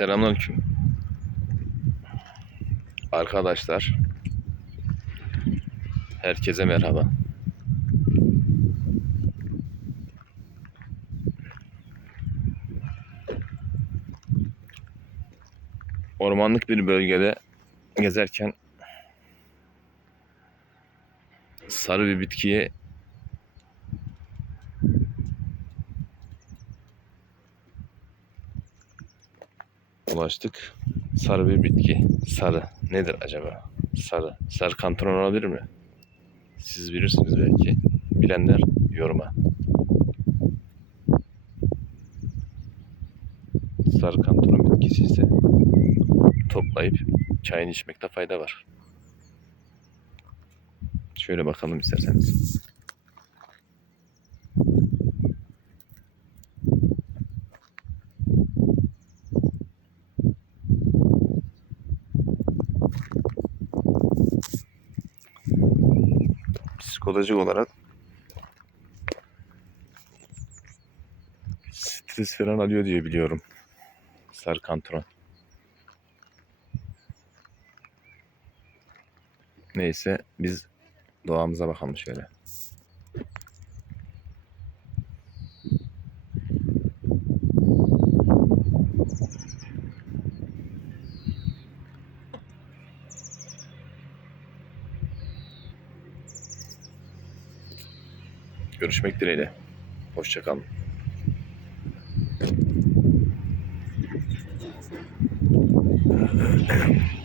Selamünaleyküm. Arkadaşlar. Herkese merhaba. Ormanlık bir bölgede gezerken sarı bir bitkiye ulaştık. Sarı bir bitki. Sarı. Nedir acaba? Sarı. Sarı kantron olabilir mi? Siz bilirsiniz belki. Bilenler yoruma. Sarı kantron bitkisi ise toplayıp çayını içmekte fayda var. Şöyle bakalım isterseniz. psikolojik olarak stres falan alıyor diye biliyorum. Sarkantron. Neyse biz doğamıza bakalım şöyle. Görüşmek dileğiyle. Hoşçakalın.